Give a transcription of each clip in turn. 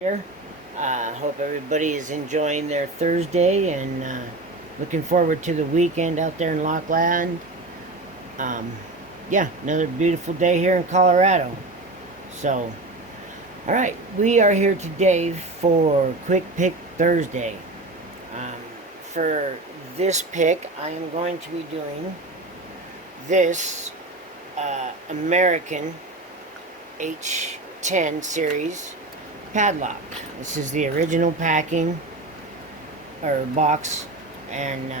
Here. Hope everybody is enjoying their Thursday and looking forward to the weekend out there in Lockland. Yeah, another beautiful day here in Colorado. So, alright, we are here today for Quick Pick Thursday. For this pick, I am going to be doing this American H-10 series padlock. This is the original packing or box, and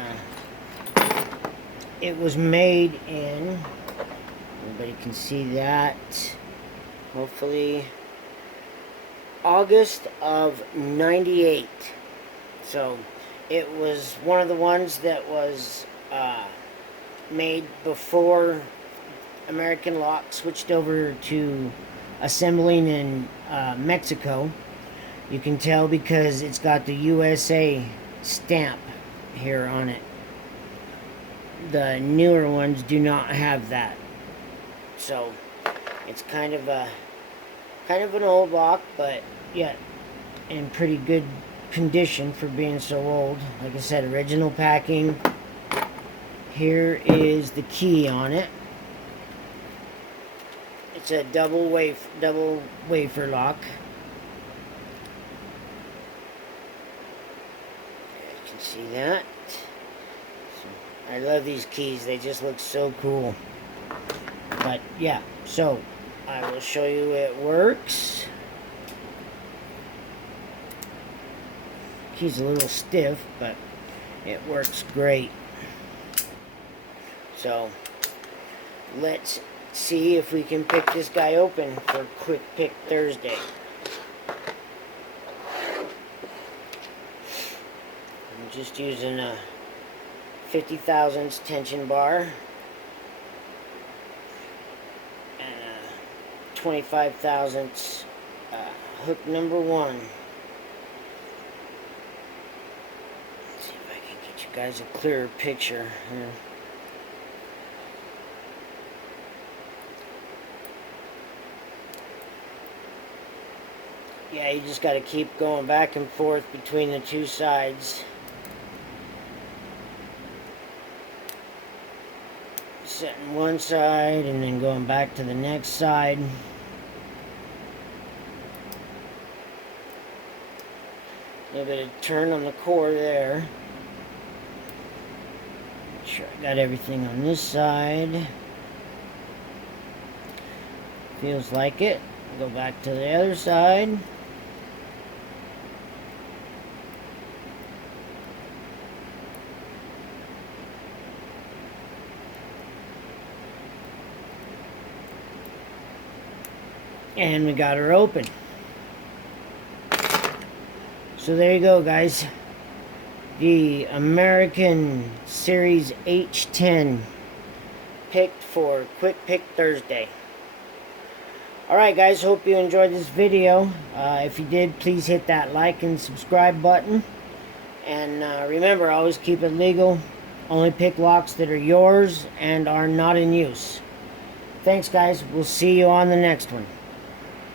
it was made in, everybody can see that, hopefully, August of '98. So it was one of the ones that was made before American Lock switched over to assembling in Mexico. You can tell because it's got the USA stamp here on it. The newer ones do not have that, so it's kind of an old lock, but yet in pretty good condition for being so old. Like I said, original packing. Here is the key on it. It's a double wafer lock. You can see that. So, I love these keys. They just look so cool. But yeah, so I will show you it works. Key's a little stiff, but it works great. So let's see if we can pick this guy open for Quick Pick Thursday. I'm just using a 50 thousandths tension bar and a 25 thousandths hook number 1. Let's see if I can get you guys a clearer picture here. Yeah, you just got to keep going back and forth between the two sides. Setting one side and then going back to the next side. A little bit of turn on the core there. Make sure I got everything on this side. Feels like it. Go back to the other side. And we got her open. So there you go, guys. The American Series H-10 picked for Quick Pick Thursday. Alright guys, hope you enjoyed this video. If you did, please hit that like and subscribe button. And remember, always keep it legal. Only pick locks that are yours and are not in use. Thanks guys, we'll see you on the next one.